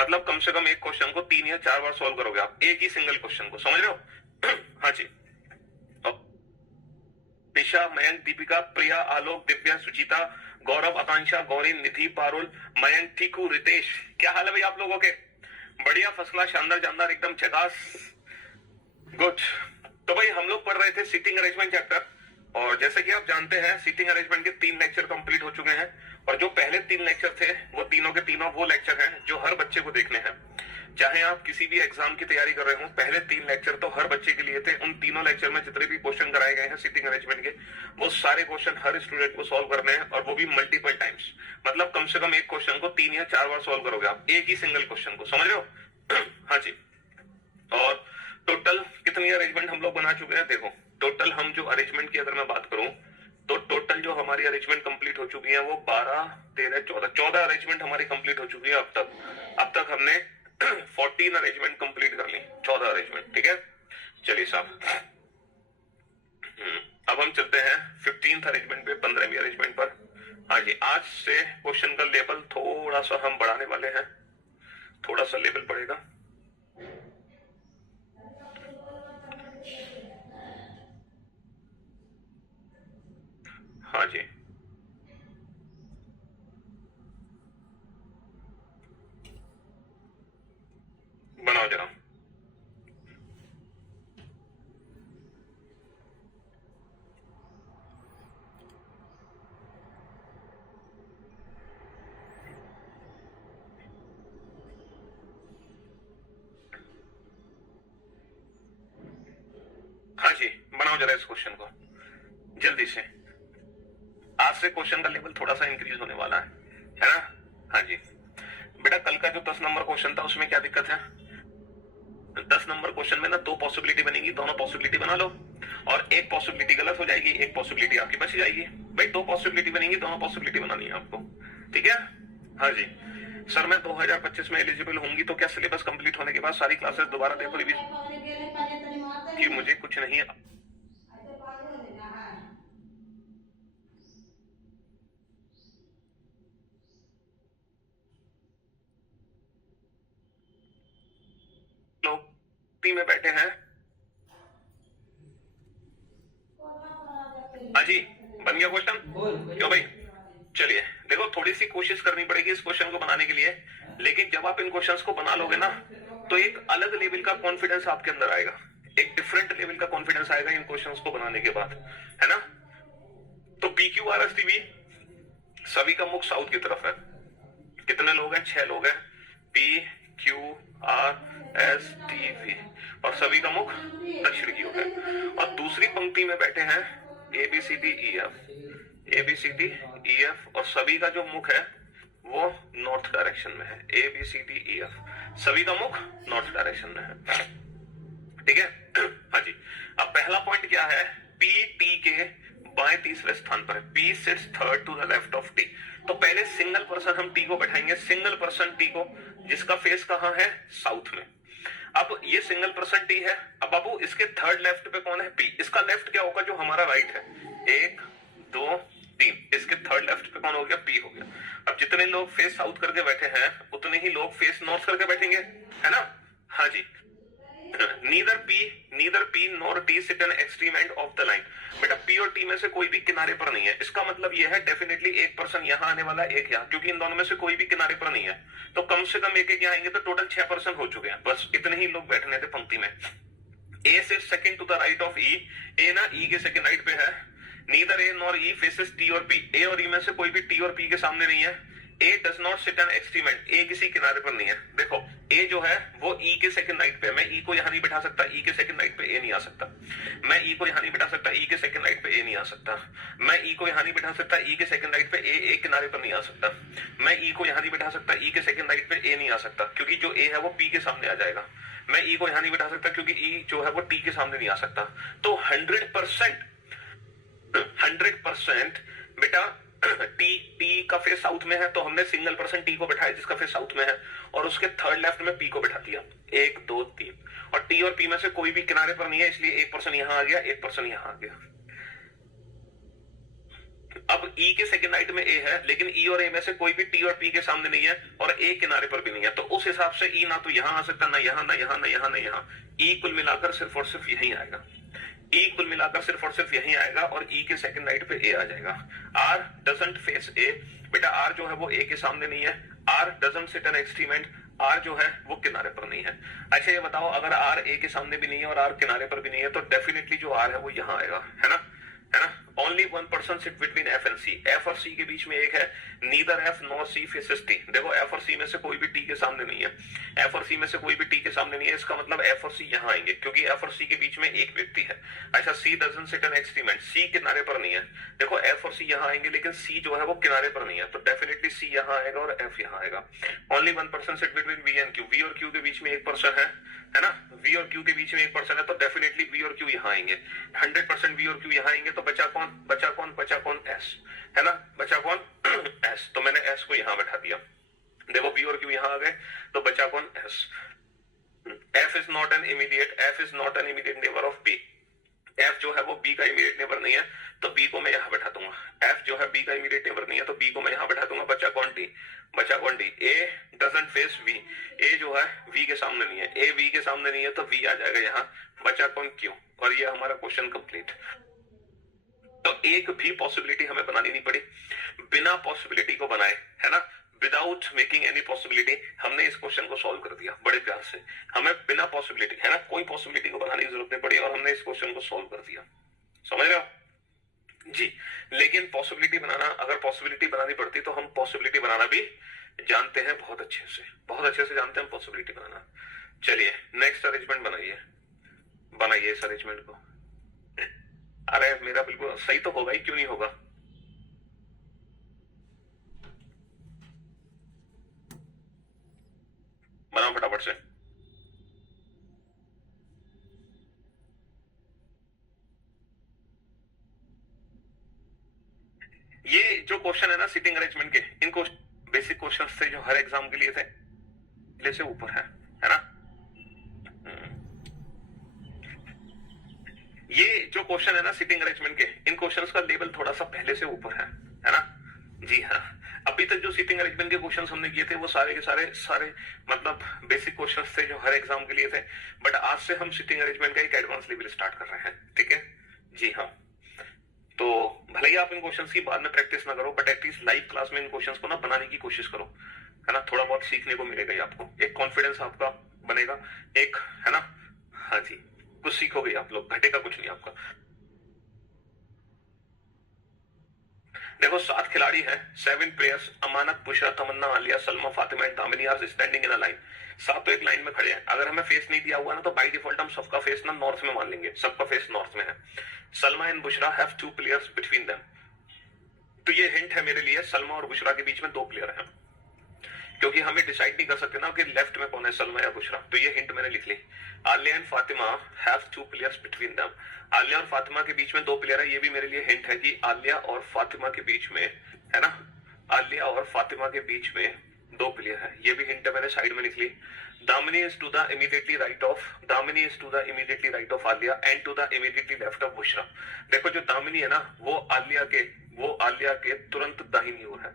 मतलब कम से कम एक क्वेश्चन को 3 या 4 बार सॉल्व करोगे आप, एक ही सिंगल क्वेश्चन को, समझ रहे हो? हाँ जी। दिशा, मयंक, दीपिका, प्रिया, आलोक, दिव्या, सुचिता, गौरव, आकांक्षा, गौरी, निधि, पारुल, मयंक, टीकू, रितेश, क्या हाल है भाई आप लोगों के? बढ़िया, फर्स्ट क्लास, शानदार, जानदार, एकदम झकास, गुड। तो भाई हम लोग पढ़ रहे थे सीटिंग अरेंजमेंट चैप्टर, और जैसे कि आप जानते हैं सीटिंग अरेंजमेंट के 3 लेक्चर कंप्लीट हो चुके हैं, और जो पहले 3 लेक्चर थे वो तीनों के तीनों वो लेक्चर हैं जो हर बच्चे को देखने हैं। चाहे आप किसी भी एग्जाम की तैयारी कर रहे हो, पहले 3 लेक्चर तो हर बच्चे के लिए थे। उन तीनों लेक्चर में जितने भी क्वेश्चन कराए गए हैं सीटिंग अरेंजमेंट के, वो सारे क्वेश्चन हर स्टूडेंट को सॉल्व करने हैं, और वो भी मल्टीपल टाइम्स। मतलब कम से कम एक क्वेश्चन को 3 या 4 बार सॉल्व करोगे आप, एक ही सिंगल क्वेश्चन को, समझ रहे हो? हाँ जी। और टोटल कितनी अरेंजमेंट हम लोग बना चुके हैं? देखो, टोटल हम जो अरेंजमेंट की अगर मैं बात करूं तो टोटल जो हमारी अरेंजमेंट कंप्लीट हो चुकी है वो 12, 13, 14 अरेंजमेंट हमारी कंप्लीट हो चुकी है अब तक हमने 14 अरेंजमेंट कंप्लीट कर ली, 14 अरेंजमेंट, ठीक है। चलिए साहब, अब हम चलते हैं 15th अरेंजमेंट पे, 15वीं अरेंजमेंट पर। हाँ जी, आज से क्वेश्चन का लेवल थोड़ा सा हम बढ़ाने वाले हैं, थोड़ा सा लेवल बढ़ेगा। हाँ जी, बनाओ जरा। हाँ जी, बनाओ जरा इस क्वेश्चन को जल्दी से। आज से क्वेश्चन का लेवल थोड़ा सा इंक्रीज होने वाला है ना? हाँ जी बेटा, कल का जो 10 नंबर क्वेश्चन था उसमें क्या दिक्कत है? 10 नंबर क्वेश्चन में ना 2 पॉसिबिलिटी बनेगी, दोनों पॉसिबिलिटी बना लो, और एक पॉसिबिलिटी गलत हो जाएगी, एक पॉसिबिलिटी आपकी बच जाएगी। भाई 2 पॉसिबिलिटी बनेगी, दोनों पॉसिबिलिटी बनानी है आपको, ठीक है? हाँ जी। सर मैं 2025 में एलिजिबल होंगी तो क्या सिलेबस कंप्लीट होने के बाद सारी क्लासेस दोबारा देखो कि मुझे कुछ नहीं है? लोग में बैठे हैं। हाँ जी, बन गया क्वेश्चन? क्यों भाई? चलिए देखो, थोड़ी सी कोशिश करनी पड़ेगी इस क्वेश्चन को बनाने के लिए, लेकिन जब आप इन क्वेश्चंस को बना लोगे ना तो एक अलग लेवल का कॉन्फिडेंस आपके अंदर आएगा, एक डिफरेंट लेवल का कॉन्फिडेंस आएगा इन क्वेश्चंस को बनाने के बाद, है ना? तो PQRSTV सभी का मुख साउथ की तरफ है। कितने लोग हैं? 6 लोग हैं। PQRSTV, और सभी का मुख दक्षिण की ओर है। और दूसरी पंक्ति में बैठे हैं ABCDEF, ABCDEF, और सभी का जो मुख है वो नॉर्थ डायरेक्शन में है। ABCDEF, सभी का मुख नॉर्थ डायरेक्शन में है, ठीक है? हाँ जी। अब पहला पॉइंट क्या है? PT के बाएं तीसरे स्थान पर है। P sits third to the left of T। तो पहले सिंगल पर्सन हम T को बैठाएंगे, सिंगल पर्सन T को, जिसका फेस कहां है? साउथ में। अब ये सिंगल पर्सन T है। अब बाबू इसके थर्ड लेफ्ट पे कौन है? P। इसका लेफ्ट क्या होगा जो हमारा राइट है? 1 2 3, इसके थर्ड लेफ्ट पे कौन हो गया? P हो गया। अब जितने लोग फेस साउथ करके बैठे हैं उतने ही लोग फेस नॉर्थ करके बैठेंगे, है ना? हाँ जी। Neither P nor T sit an extreme end of the line। बेटा P और T में से कोई भी किनारे पर नहीं है। इसका मतलब यह है डेफिनेटली एक पर्सन यहां आने वाला, एक यहां, क्योंकि इन दोनों में से कोई भी किनारे पर नहीं है। तो कम से कम एक एक यहाँ आएंगे तो टोटल 6 पर्सन हो चुके हैं। बस इतने ही लोग बैठने थे पंक्ति में। A sits second to the right of E। A ना E के सेकंड राइट पे है। Neither A nor E faces T और P। A और E में से कोई भी T और P के सामने नहीं है। A does not sit an extreme end। A किसी किनारे पर नहीं है। देखो A जो है वो E के सेकंड राइट पे है। मैं E को यहां नहीं बैठा सकता, E के सेकंड राइट पे A नहीं आ सकता। मैं E को यहां नहीं बैठा सकता, E के सेकंड राइट पे A नहीं आ सकता। मैं E को यहां नहीं बैठा सकता, E के सेकंड राइट पे A किनारे पर नहीं आ सकता। मैं E को यहां नहीं बैठा सकता, E के सेकंड राइट पे A नहीं आ सकता, क्योंकि जो A है वो P के सामने आ जाएगा। मैं E को यहां नहीं बैठा सकता क्योंकि E जो है वो T के सामने नहीं आ सकता। तो 100% बेटा टी का फेस साउथ में है, तो हमने सिंगल पर्सन टी को बैठाया जिसका फेस साउथ में है, और उसके थर्ड लेफ्ट में पी को बैठा दिया। 1 2 3, और टी और पी में से कोई भी किनारे पर नहीं है, इसलिए एक पर्सन यहां आ गया, एक पर्सन यहां आ गया। अब ई के सेकंड राइट में ए है, लेकिन ई और ए में से कोई भी टी और पी के सामने नहीं है और ए किनारे पर भी नहीं है, तो उस हिसाब से ई ना तो यहां आ सकता, ना यहां, ना यहां, ना यहां, ना यहां। ई कुल मिलाकर सिर्फ और सिर्फ यही आएगा, ई कुल मिलाकर सिर्फ और सिर्फ यही आएगा और ई के सेकंड राइट पे ए आ जाएगा। आर डजंट फेस ए, बेटा आर जो है वो ए के सामने नहीं है, R doesn't sit an extreme end, R जो है वो किनारे पर नहीं है। अच्छा ये बताओ, अगर आर ए के सामने भी नहीं है और आर किनारे पर भी नहीं है तो डेफिनेटली जो आर है वो यहां आएगा, है ना, है ना। Only one person sit between F and C, F और सी के बीच में एक है, neither F nor C faces T. देखो एफ और सी में से कोई भी टी के सामने नहीं है, एफ और सी में से कोई भी टी के सामने नहीं है, इसका मतलब एफ और सी यहां आएंगे क्योंकि एफ और सी के बीच में एक व्यक्ति है। अच्छा C doesn't sit an extreme end, C किनारे पर नहीं है। देखो एफ और सी यहां आएंगे लेकिन सी जो है वो किनारे पर नहीं है, तो डेफिनेटली सी यहां आएगा और एफ यहां आएगा। Only one person sit between V and Q, V और क्यू के बीच में एक पर्सन है ना, वी और क्यू के बीच में एक पर्सन है, तो डेफिनेटली वी और क्यू यहां आएंगे, 100% वी और क्यू यहां आएंगे। तो बचा कौन, बचा कौन, बचा कौन, एस, है ना, बचा कौन एस, तो मैंने एस को यहां बैठा दिया। देखो वी और क्यू यहां आ गए तो बचा कौन, S. F is not an immediate, F is not an immediate neighbour of B, F जो है वो बी का इमीडिएट नेबर नहीं है तो बी को मैं यहां बैठा दूंगा। एफ जो है बी का इमीडिएट नेबर नहीं है तो बी को मैं यहां बैठा दूंगा। बचा कौन, डी, बचा कौन, D. A doesn't face V, A जो है वी के सामने नहीं है, ए वी के सामने नहीं है तो वी आ जाएगा यहां। बचा कौन, क्यू, और ये हमारा क्वेश्चन कंप्लीट। तो एक भी पॉसिबिलिटी हमें बनानी नहीं पड़ी, बिना पॉसिबिलिटी को बनाए, है ना, विदाउट मेकिंग एनी पॉसिबिलिटी हमने इस क्वेश्चन को सॉल्व कर दिया बड़े प्यार से। हमें बिना पॉसिबिलिटी, है ना, कोई पॉसिबिलिटी को बनाने की जरूरत नहीं पड़ी और हमने इस क्वेश्चन को सॉल्व कर दिया। समझ रहे हो जी। लेकिन पॉसिबिलिटी बनाना, अगर पॉसिबिलिटी बनानी पड़ती तो हम पॉसिबिलिटी बनाना भी जानते हैं, बहुत अच्छे से, बहुत अच्छे से जानते हैं पॉसिबिलिटी बनाना। चलिए नेक्स्ट अरेंजमेंट बनाइए, बनाइए इस अरेंजमेंट को। अरे मेरा बिल्कुल सही तो होगा ही, क्यों नहीं होगा। बनाओ फटाफट से। ये जो क्वेश्चन है ना सिटिंग अरेंजमेंट के, इनको बेसिक क्वेश्चन थे जो हर एग्जाम के लिए थे, पहले से ऊपर है ना। ये जो क्वेश्चन है ना सिटिंग अरेंजमेंट के, इन क्वेश्चंस का लेवल थोड़ा सा पहले से ऊपर है ना। जी हाँ, अभी तक जो सिटिंग अरेंजमेंट के क्वेश्चंस हमने किए थे वो सारे के सारे मतलब बेसिक क्वेश्चंस थे जो हर एग्जाम के लिए थे, बट आज से हम सिटिंग अरेंजमेंट का एक एडवांस लेवल स्टार्ट कर रहे हैं, ठीक है। जी हाँ, तो भले ही आप इन क्वेश्चंस की बाद में प्रैक्टिस ना करो, बट एटलीस्ट लाइव क्लास में इन क्वेश्चंस को ना बनाने की कोशिश करो, है ना। थोड़ा बहुत सीखने को मिलेगा ही आपको, एक कॉन्फिडेंस आपका बनेगा, एक, है ना। हाँ जी, कुछ सीखोगे आप लोग, घटेगा कुछ नहीं आपका। देखो 7 खिलाड़ी हैं, 7 players, Amanat, Bushra, Tamanna, Aalia, Salma, Fatima and Damini are standing in a line. सातों एक लाइन में खड़े हैं। अगर हमें फेस नहीं दिया हुआ ना तो बाय डिफॉल्ट हम सबका फेस ना नॉर्थ में मान लेंगे, सबका फेस नॉर्थ में है। Salma and Bushra have 2 players between them, तो ये हिंट है मेरे लिए, सलमा और बुशरा के बीच में 2 प्लेयर हैं, क्योंकि हमें डिसाइड नहीं कर सकते ना कि लेफ्ट में कौन है, सलमा या बुशरा, तो ये हिंट मैंने लिख ली। Aliya and Fatima have 2 players between them, Aliya और फातिमा के बीच में 2 प्लेयर है, ये भी मेरे लिए हिंट है कि आलिया और फातिमा के बीच में, है ना, आलिया और फातिमा के बीच में 2 प्लेयर है, ये भी हिंट है, मैंने साइड में लिख ली। Damini is to the immediately right of, Damini is to the immediately right of Alia and to the immediately left of Bushra. देखो जो दामिनी है ना वो आलिया के तुरंत दाहिनी ओर है।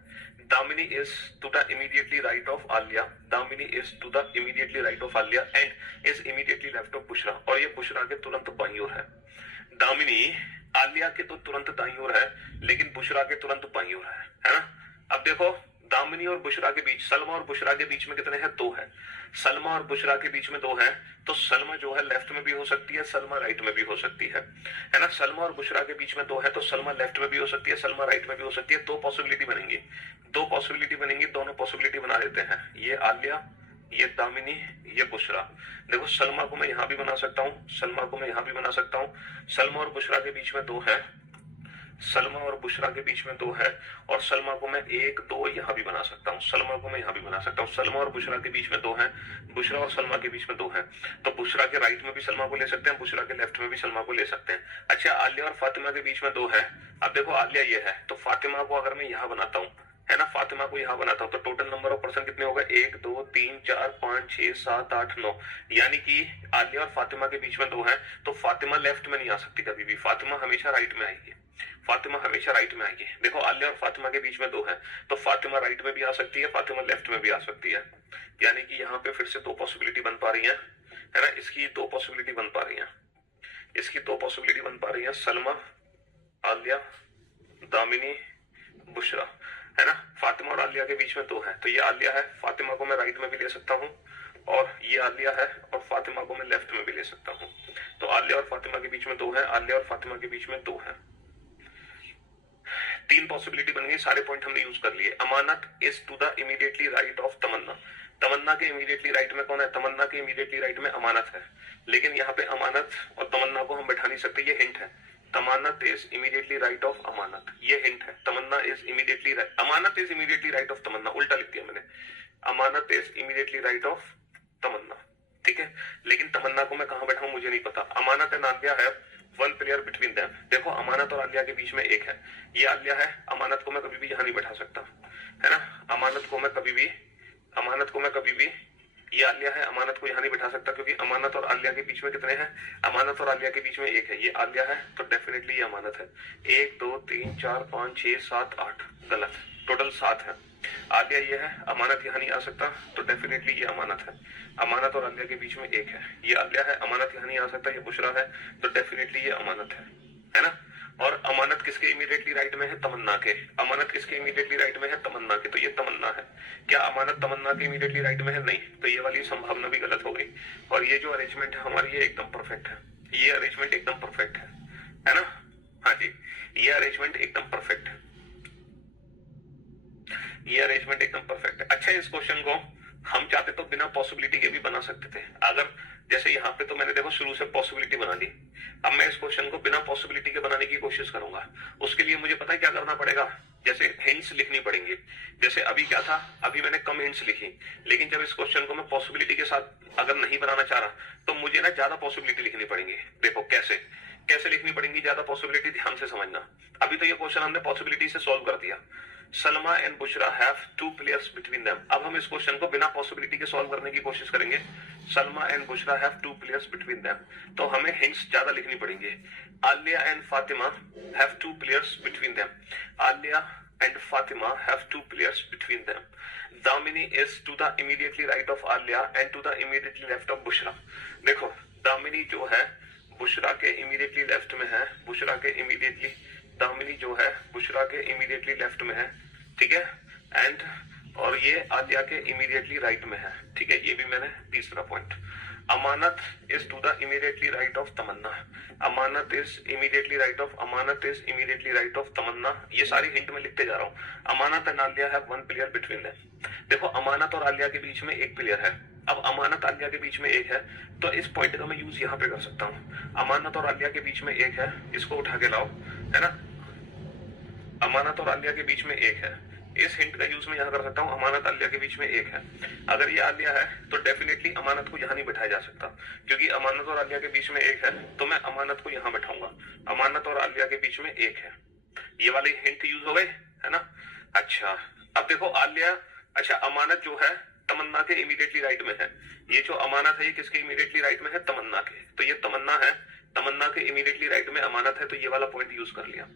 Damini is to the immediately right of Alia, Damini is to the immediately right of Alia and is immediately left of Bushra, और ये बुशरा के तुरंत बाईं ओर है। दामिनी आलिया के तो तुरंत दाईं ओर है लेकिन बुशरा के तुरंत बाईं ओर है ना। अब देखो दामिनी और बुशरा के बीच, सलमा और बुशरा के बीच में कितने हैं, 2 है। सलमा और बुशरा के बीच में 2 है, तो सलमा जो है लेफ्ट में भी हो सकती है, सलमा राइट में भी हो सकती है ना। सलमा और बुशरा के बीच में 2 है तो सलमा लेफ्ट में भी हो सकती है, सलमा राइट में भी हो सकती है। 2 पॉसिबिलिटी बनेंगी, 2 पॉसिबिलिटी बनेंगी, दोनों पॉसिबिलिटी बना देते हैं। ये आलिया, ये दामिनी, ये बुशरा। देखो सलमा को मैं यहां भी बना सकता हूँ, सलमा को मैं यहां भी बना सकता हूँ। सलमा और बुशरा के बीच में 2 है, सलमा और बुशरा के बीच में 2 है, और सलमा को मैं 1 2 यहां भी बना सकता हूँ, सलमा को मैं यहां भी बना सकता हूँ। सलमा और बुशरा के बीच में 2 है, बुशरा और सलमा के बीच में 2 है, तो बुशरा के राइट में भी सलमा को ले सकते हैं, बुशरा के लेफ्ट में भी सलमा को ले सकते हैं। अच्छा आलिया और फातिमा के बीच में 2 है। अब देखो आलिया ये है तो फातिमा को अगर मैं यहाँ बनाता हूँ, है ना, फातिमा को यहाँ बनाता हूँ तो टोटल नंबर ऑफ पर्सन कितने होगा, 1 2 3 4 5 6 7 8 9, यानी कि आलिया और फातिमा के बीच में 2 है, तो फातिमा लेफ्ट में नहीं आ सकती कभी भी, फातिमा हमेशा राइट में आएगी। फातिमा हमेशा राइट में आएगी। देखो आलिया और फातिमा के बीच में 2 है, तो फातिमा राइट में भी आ सकती है, फातिमा लेफ्ट में भी आ सकती है। यानी कि यहाँ पे फिर से 2 पॉसिबिलिटी बन पा रही है ना। इसकी 2 पॉसिबिलिटी बन पा रही है, इसकी 2 पॉसिबिलिटी बन पा रही है, सलमा, आलिया, दामिनी, बुशरा, है ना। फातिमा और आलिया के बीच में 2 है, तो ये आलिया है, फातिमा को मैं राइट में भी ले सकता हूँ, और ये आलिया है और फातिमा को मैं लेफ्ट में भी ले सकता हूँ। तो आलिया और फातिमा के बीच में 2 है, आलिया और फातिमा के बीच में 2 है। 3 पॉसिबिलिटी बन गई, सारे पॉइंट हमने यूज कर लिए। Amanat is to the immediately right of Tamanna. Tamanna के इमीडिएटली राइट में कौन है? तमन्ना के इमीडिएटली राइट में अमानत है, लेकिन यहाँ पे अमानत और तमन्ना को हम बैठा नहीं सकते, ये हिंट है। Tamanat is immediately right of Amanat, ये हिंट है। Tamanna is immediately right, Amanat is immediately right of Tamanna, उल्टा लिख दिया मैंने। Amanat is immediately right of Tamanna, ठीक है। लेकिन तमन्ना को मैं कहां बैठाऊं मुझे नहीं पता। अमानत एंड आलिया है 1 प्लेयर बिटवीन देम। देखो अमानत और आलिया के बीच में 1 है, ये आलिया है। अमानत को मैं कभी भी यहां नहीं बैठा सकता, है ना। अमानत को मैं कभी भी, ये आलिया है, अमानत को यहां नहीं बैठा सकता, क्योंकि अमानत और आलिया के बीच में कितने हैं? अमानत और आलिया के बीच में 1 है, ये आलिया है, तो डेफिनेटली ये अमानत है। 1 2 3 4 5 6 7 8, गलत, टोटल 7 है। आलिया ये है, अमानत यहां नहीं आ सकता, तो डेफिनेटली ये अमानत है। अमानत और आलिया के बीच में 1 है, ये आलिया है, अमानत यहां नहीं आ सकता, ये बुशरा है, तो डेफिनेटली ये अमानत है ना। और अमानत किसके इमीडिएटली राइट में है? तमन्ना के। अमानत किसके इमीडिएटली राइट में है? तमन्ना के, तो ये तमन्ना है। क्या अमानत तमन्ना के इमीडिएटली राइट में है? नहीं, तो ये वाली संभावना भी गलत हो गई। और ये जो अरेंजमेंट है हमारी, ये एकदम परफेक्ट है, ये अरेंजमेंट एकदम परफेक्ट है ना। हाँ जी, ये अरेंजमेंट एकदम परफेक्ट है, ये अरेंजमेंट एकदम परफेक्ट है। अच्छा, इस क्वेश्चन को हम चाहते तो बिना पॉसिबिलिटी के भी बना सकते थे। अगर जैसे यहाँ पे तो मैंने देखो शुरू से पॉसिबिलिटी बना दी, अब मैं इस क्वेश्चन को बिना पॉसिबिलिटी के बनाने की कोशिश करूंगा। उसके लिए मुझे पता है क्या करना पड़ेगा, जैसे हिंट्स लिखनी पड़ेंगी। जैसे अभी क्या था, अभी मैंने कम हिंट्स लिखी, लेकिन जब इस क्वेश्चन को मैं पॉसिबिलिटी के साथ अगर नहीं बनाना चाह रहा, तो मुझे ना ज्यादा पॉसिबिलिटी लिखनी पड़ेंगी। देखो कैसे कैसे लिखनी पड़ेंगी ज्यादा पॉसिबिलिटी, ध्यान से समझना। अभी तो ये क्वेश्चन हमने पॉसिबिलिटी से सॉल्व कर दिया। Salma and Bushra have 2 players between them. अब हम इस क्वेश्चन को बिना पॉसिबिलिटी के सॉल्व करने की कोशिश करेंगे। Salma and Bushra have 2 players between them, तो हमें हिंट्स ज्यादा लिखनी पड़ेंगी। Aalia and Fatima have 2 players between them. Aalia and Fatima have 2 players between them. Damini is to the immediately right of Alia and to the immediately left of Bushra. देखो दामिनी जो है बुशरा के इमीडिएटली लेफ्ट में है, बुशरा के इमीडिएटली, दामिनी जो है बुशरा के इमीडिएटली लेफ्ट में है, ठीक है। एंड और ये आलिया के इमीडिएटली राइट में है, ठीक है। ये भी मैंने तीसरा point. Amanat is to the immediately right of Tamanna. Amanat is immediately right of, Amanat is immediately right of Tamanna. ये सारी हिंट में लिखते जा रहा हूँ। Amanat and Aliya have 1 player between them. देखो अमानत और आलिया के बीच में 1 प्लेयर है। अब अमानत आलिया के बीच में 1 है, तो इस पॉइंट का मैं यूज यहाँ पे कर सकता हूँ। अमानत और आलिया के बीच में 1 है, इसको उठा के लाओ, है ना। अमानत और आलिया के बीच में 1 है, इस हिंट का यूज मैं यहाँ कर सकता हूँ। अमानत आलिया के बीच में 1 है, अगर ये आलिया है तो डेफिनेटली अमानत को यहाँ नहीं बैठाया जा सकता, क्योंकि अमानत और आलिया के बीच में 1 है, तो मैं अमानत को यहाँ बैठाऊंगा। अमानत और आलिया के बीच में 1 है, ये वाली हिंट यूज हो गई, है ना। अच्छा अब देखो आलिया, अच्छा अमानत जो है तमन्ना के इमीडिएटली राइट में है। ये जो अमानत है ये किसके इमीडिएटली राइट में है? तमन्ना के, तो ये तमन्ना है, तमन्ना के इमीडिएटली राइट में अमानत है, तो ये वाला पॉइंट यूज कर लिया।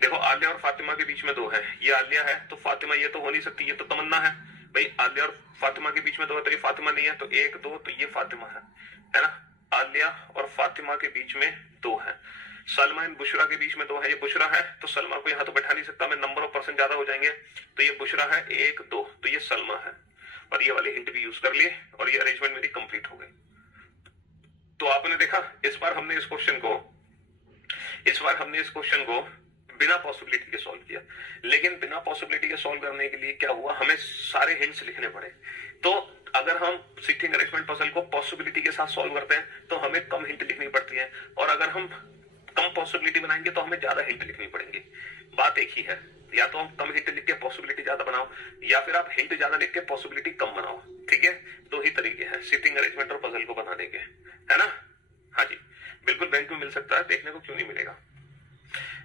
देखो आलिया और फातिमा के बीच में 2 है, ये आलिया है तो फातिमा ये तो हो नहीं सकती, ये तो तमन्ना है भाई। आलिया और फातिमा के बीच में 2 है, तो ये फातिमा नहीं है, तो 1 2, तो ये फातिमा है ना। आलिया और फातिमा के बीच में 2 है। सलमा एंड बुशरा के बीच में 2 है, ये बुशरा है, तो सलमा को यहाँ तो बैठा नहीं सकता मैं, नंबर ऑफ पर्सन ज्यादा हो जाएंगे, तो ये बुशरा है 1 2, तो ये सलमा है। और ये वाली हिंट भी यूज कर लिए, और ये अरेंजमेंट मेरी कंप्लीट हो गई। तो आपने देखा इस बार हमने इस क्वेश्चन को बिना पॉसिबिलिटी के सॉल्व किया। लेकिन बिना पॉसिबिलिटी के सॉल्व करने के लिए क्या हुआ, हमें सारे हिंट्स लिखने पड़े। तो अगर हम सिटिंग अरेंजमेंट पजल को पॉसिबिलिटी के साथ सॉल्व करते हैं तो हमें कम हिंट लिखनी पड़ती है, और अगर हम कम पॉसिबिलिटी बनाएंगे तो हमें ज्यादा हिंट लिखनी पड़ेंगी। बात एक ही है, या तो हम कम हिंट लिख के पॉसिबिलिटी ज्यादा बनाओ, या फिर आप हिंट ज्यादा लिख के पॉसिबिलिटी कम बनाओ, ठीक है। 2 ही तरीके हैं सिटिंग अरेंजमेंट और पजल को बनाने के, है ना। हाँ जी, बिल्कुल बैंक में मिल सकता है, देखने को क्यों नहीं मिलेगा।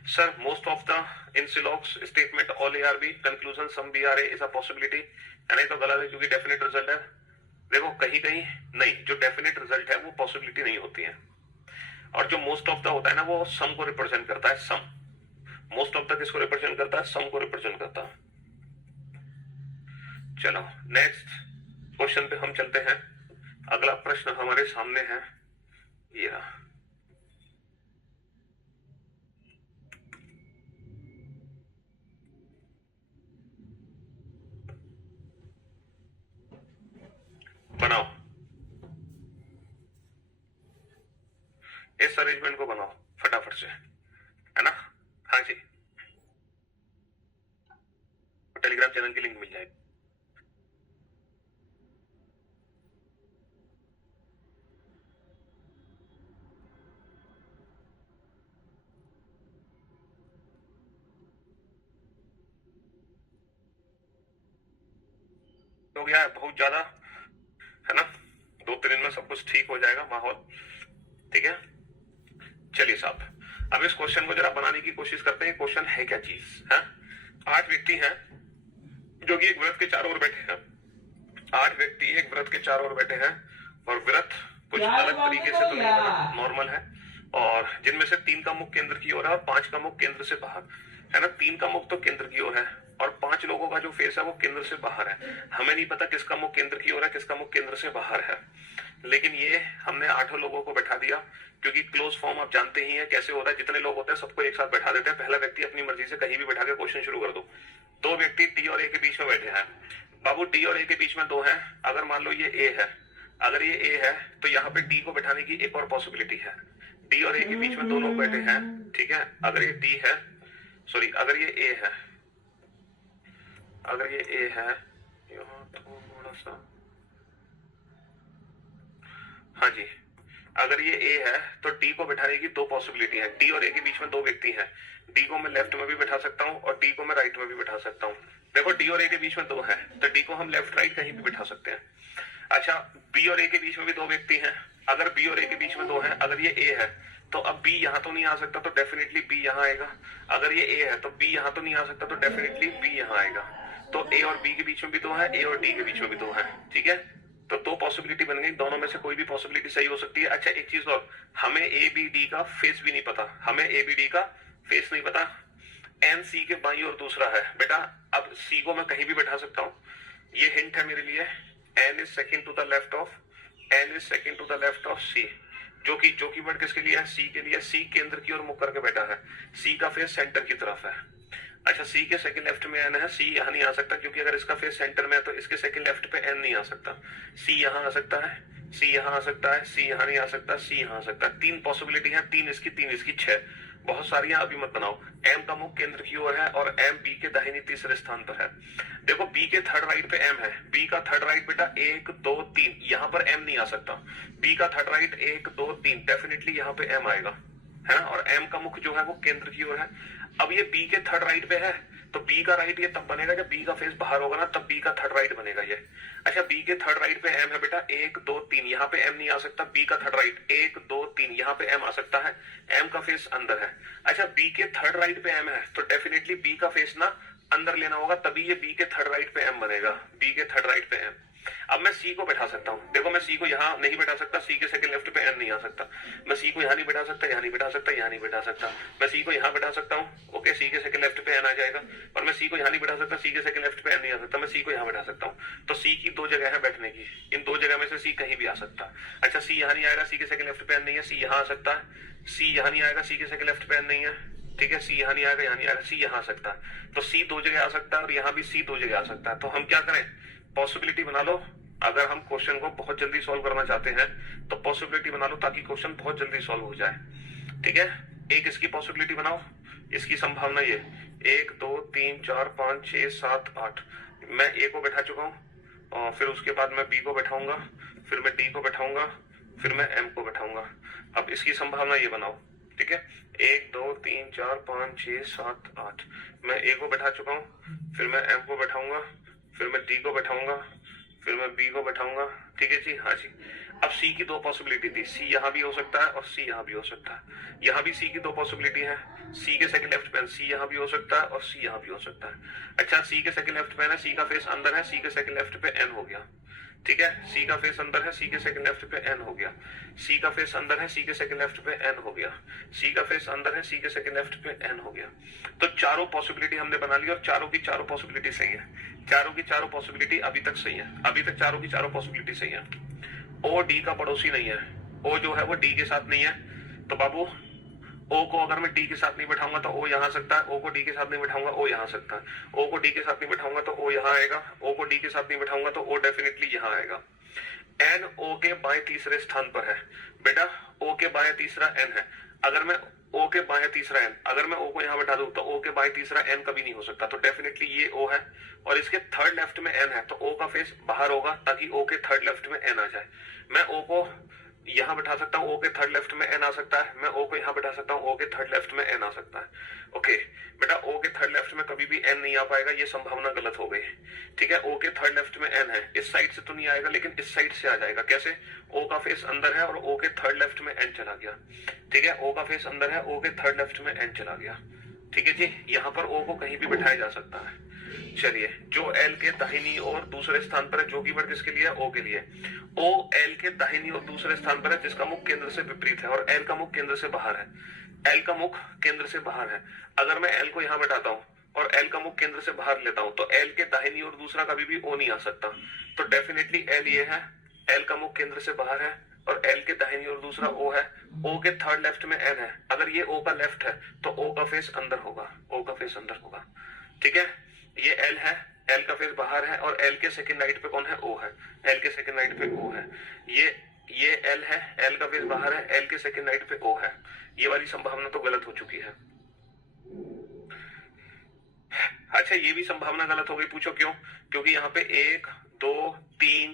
Sir most of the in सिलॉक्स statement all ARB conclusion some BRA is a possibility, है नहीं, तो गलत है क्योंकि डेफिनेट रिजल्ट है। देखो कहीं कहीं नहीं, जो डेफिनेट रिजल्ट है वो पॉसिबिलिटी नहीं होती है, और जो मोस्ट ऑफ द होता है ना वो सम को रिप्रेजेंट करता है। सम मोस्ट ऑफ द किसको रिप्रेजेंट करता है? सम को रिप्रेजेंट करता है। चलो नेक्स्ट क्वेश्चन पे हम चलते हैं। अगला प्रश्न हमारे सामने है ये रहा। बनाओ, इस अरेंजमेंट को बनाओ फटाफट से, है ना? हाँ जी, टेलीग्राम चैनल की लिंक मिल जाएगी। हो गया है बहुत ज्यादा, है ना? 2-3 दिन में सब कुछ ठीक हो जाएगा माहौल, ठीक है? चलिए साहब, अब इस क्वेश्चन को जरा बनाने की कोशिश करते हैं। क्वेश्चन है क्या चीज है? 8 व्यक्ति हैं जो कि एक व्रत के चारों ओर बैठे हैं। 8 व्यक्ति एक व्रत के चारों ओर बैठे हैं और व्रत कुछ अलग तरीके से तो नहीं बना, नॉर्मल है। और जिनमें से 3 का मुख केंद्र की ओर है और 5 का मुख केंद्र से बाहर, है ना? 3 का मुख तो केंद्र की ओर है और 5 लोगों का जो फेस है वो केंद्र से बाहर है। हमें नहीं पता किसका मुख केंद्र की ओर है, किसका मुख केंद्र से बाहर है, लेकिन ये हमने 8 लोगों को बैठा दिया, क्योंकि क्लोज फॉर्म आप जानते ही हैं कैसे होता है। जितने लोग होते हैं सबको एक साथ बैठा देते हैं। पहला व्यक्ति अपनी मर्जी से कहीं भी बैठा के क्वेश्चन शुरू कर दो। 2 व्यक्ति डी और ए के बीच में बैठे हैं। बाबू डी और ए के बीच में 2 हैं। अगर मान लो ये ए है, अगर ये ए है तो यहाँ पे डी को बैठाने की एक और पॉसिबिलिटी है। डी और ए के बीच में 2 लोग बैठे हैं, ठीक है? अगर ये डी है, सॉरी अगर ये ए है, अगर ये ए है, यहाँ थोड़ा सा, हाँ जी, अगर ये ए है तो डी को बैठाने की 2 पॉसिबिलिटी है। डी और ए के बीच में 2 व्यक्ति हैं। डी को मैं लेफ्ट में भी बैठा सकता हूँ और डी को मैं राइट में भी बैठा सकता हूँ। देखो डी और ए के बीच में 2 है तो डी को हम लेफ्ट राइट कहीं भी बैठा सकते हैं। अच्छा, बी और ए के बीच में भी 2 व्यक्ति हैं। अगर बी और ए के बीच में 2 हैं, अगर ये ए है तो अब बी यहाँ तो नहीं आ सकता, तो डेफिनेटली बी यहाँ आएगा। अगर ये ए है तो बी यहाँ तो नहीं आ सकता, तो डेफिनेटली बी यहाँ आएगा। तो ए और बी के बीच में भी 2 है, ए और डी के बीच में भी 2 है, ठीक है? तो 2 पॉसिबिलिटी बन गई, दोनों में से कोई भी पॉसिबिलिटी सही हो सकती है। अच्छा एक चीज और, हमें ए बी डी का फेस भी नहीं पता, हमें ए बी डी का फेस नहीं पता। एन सी के बाई और दूसरा है बेटा। अब सी को मैं कहीं भी बैठा सकता हूँ, ये हिंट है मेरे लिए। N is second to the left of, N is second to the left of C, जो कि वर्ड किसके लिए है? सी के लिए। सी केंद्र की ओर मुख करके बैठा है, सी का फेस सेंटर की तरफ है। अच्छा, सी के सेकंड लेफ्ट में एन है, सी यहाँ नहीं आ सकता, क्योंकि अगर इसका फेस सेंटर में है तो इसके सेकंड लेफ्ट पे एन नहीं आ सकता। सी यहाँ आ सकता है, सी यहाँ आ सकता है, सी यहाँ नहीं आ सकता, सी यहाँ आ सकता है। 3 पॉसिबिलिटी है, 3 इसकी 3 इसकी, 6 बहुत सारी है, अभी मत बनाओ। एम का मुख केंद्र की ओर है और एम बी के दाहिनी तीसरे स्थान पर है। देखो बी के थर्ड राइट पे एम है, बी का थर्ड राइट बेटा 1 2 3, यहाँ पर एम नहीं आ सकता। बी का थर्ड राइट 1 2 3, डेफिनेटली यहाँ पे एम आएगा, है ना? और एम का मुख जो है वो केंद्र की ओर है। अब ये बी के थर्ड राइट पे है तो बी का राइट ये तब बनेगा जब बी का फेस बाहर होगा ना, तब बी का थर्ड राइट बनेगा ये। अच्छा, बी के थर्ड राइट पे एम है बेटा 1 2 3, यहाँ पे एम नहीं आ सकता। बी का थर्ड राइट 1 2 3, यहाँ पे एम आ सकता है, एम का फेस अंदर है। अच्छा, बी के थर्ड राइट पे एम है तो डेफिनेटली बी का फेस ना अंदर लेना होगा, तभी ये बी के थर्ड राइट पे एम बनेगा। बी के थर्ड राइट पे एम। अब मैं सी को बैठा सकता हूँ। देखो मैं सी को यहाँ नहीं बैठा सकता, सी के सेकंड लेफ्ट पे एन नहीं आ सकता। मैं सी को यहाँ नहीं बैठा सकता, यहाँ नहीं बैठा सकता, यहाँ नहीं बैठा सकता। मैं सी को यहाँ बैठा सकता हूँ, ओके, सी के सेकंड लेफ्ट पे एन आ जाएगा। और मैं सी को यहाँ नहीं बैठा सकता, सी के सेकंड लेफ्ट पे एन नहीं आ सकता। मैं सी को यहाँ बैठा सकता हूँ। तो सी की 2 जगह है बैठने की, इन 2 जगह में से सी कहीं भी आ सकता है। अच्छा, सी यहाँ नहीं आएगा, सी के सेकंड लेफ्ट पे एन नहीं है, सी यहाँ आ सकता है। सी यहाँ नहीं आएगा, सी के सेकंड लेफ्ट पे एन नहीं है, ठीक है? सी यहाँ नहीं आएगा, यहाँ नहीं आएगा, सी यहाँ आ सकता है। तो सी 2 जगह आ सकता है और यहाँ भी सी 2 जगह आ सकता है। तो हम क्या करें? पॉसिबिलिटी बना लो। अगर हम क्वेश्चन को बहुत जल्दी सॉल्व करना चाहते हैं तो पॉसिबिलिटी बना लो, ताकि क्वेश्चन बहुत जल्दी सॉल्व हो जाए, ठीक है? एक इसकी पॉसिबिलिटी बनाओ, इसकी संभावना ये 1 2 3 4 5 6 7 8। मैं ए को बैठा चुका हूँ और फिर उसके बाद मैं बी को बैठाऊंगा, फिर मैं डी को बैठाऊंगा, फिर मैं एम को बैठाऊंगा। अब इसकी संभावना ये बनाओ, ठीक है? 1 2 3 4 5 6 7 8। मैं ए को बैठा चुका हूँ, फिर मैं एम को बैठाऊंगा, फिर मैं डी को बैठाऊंगा, फिर मैं बी को बैठाऊंगा, ठीक है जी? हाँ जी। अब सी की 2 पॉसिबिलिटी थी, सी यहाँ भी हो सकता है और सी यहाँ भी हो सकता है। यहाँ भी सी की 2 पॉसिबिलिटी है, सी के सेकंड लेफ्ट पे सी यहाँ भी हो सकता है और सी यहाँ भी हो सकता है। अच्छा, सी के सेकंड लेफ्ट पे है, सी का फेस अंदर है, सी के सेकंड लेफ्ट पे एन हो गया। ठीक है, सी का फेस अंदर है, सी के सेकंड लेफ्ट पे एन हो गया, सी का फेस अंदर है, सी के सेकंड लेफ्ट पे एन हो गया, सी का फेस अंदर है, सी के सेकंड लेफ्ट पे एन हो गया। तो चारों पॉसिबिलिटी हमने बना ली और चारों की चारों पॉसिबिलिटी सही है, चारों की चारों पॉसिबिलिटी अभी तक सही है, अभी तक चारों की चारों पॉसिबिलिटी सही है। ओ डी का पड़ोसी नहीं है, ओ जो है वो डी के साथ नहीं है, तो बाबू ओ को अगर मैं डी के साथ नहीं बैठाऊंगा तो ओ यहाँ आ सकता है, ओ को डी के साथ नहीं बैठाऊंगा ओ यहाँ आ सकता है, ओ को डी के साथ नहीं बैठाऊंगा तो ओ यहाँ आएगा, ओ को डी के साथ नहीं बैठाऊंगा तो ओ डेफिनेटली यहाँ आएगा। एन ओ के बाएं तीसरे स्थान पर है बेटा, ओ के बाएं तीसरा एन है, अगर मैं ओ के बाएं तीसरा एन, अगर मैं ओ को यहाँ बैठा दूं तो ओ के बाएं तीसरा एन कभी नहीं हो सकता, तो डेफिनेटली ये ओ है और इसके थर्ड लेफ्ट में एन है, तो ओ का फेस बाहर होगा ताकि ओ के थर्ड लेफ्ट में एन आ जाए। मैं ओ को यहाँ बैठा सकता हूँ, ओ के थर्ड लेफ्ट में एन आ सकता है, मैं ओ को यहाँ बैठा सकता हूँ, ओ के थर्ड लेफ्ट में एन आ सकता है। ओके बेटा, ओ के थर्ड लेफ्ट में कभी भी एन नहीं आ पाएगा, ये संभावना गलत हो गई। ठीक है, ओ के थर्ड लेफ्ट में एन है, इस साइड से तो नहीं आएगा लेकिन इस साइड से आ जाएगा। कैसे? ओ का फेस अंदर है और ओ के थर्ड लेफ्ट में एन चला गया। ठीक है, ओ का फेस अंदर है, ओ के थर्ड लेफ्ट में एन चला गया। ठीक है जी, यहाँ पर ओ को कहीं भी बिठाया जा सकता है। चलिए, जो एल के दाहिनी और दूसरे स्थान पर है, जो की वर्ड किसके लिए? ओ के लिए। ओ एल के दाहिनी और दूसरे स्थान पर है जिसका मुख केंद्र से विपरीत है और एल का मुख केंद्र से बाहर है, एल का मुख केंद्र से बाहर है। अगर मैं एल को यहाँ बैठाता हूँ और एल का मुख केंद्र से बाहर लेता हूं तो एल के दाहिनी और दूसरा कभी भी ओ नहीं आ सकता, तो डेफिनेटली एल ये है, एल का मुख केंद्र से बाहर है और एल के दाहिनी और दूसरा ओ है। ओ के थर्ड लेफ्ट में एन है, अगर ये ओ का लेफ्ट है तो ओ का फेस अंदर होगा, ओ का फेस अंदर होगा। ठीक है, ये एल है, एल का फेस बाहर है और एल के सेकंड राइट पे कौन है? ओ है, एल के सेकंड राइट पे ओ है। ये एल है, एल का फेस बाहर है, एल के सेकंड राइट पे ओ है। ये वाली संभावना तो गलत हो चुकी है। अच्छा, ये भी संभावना गलत हो गई, पूछो क्यों? क्योंकि यहाँ पे 1 2 3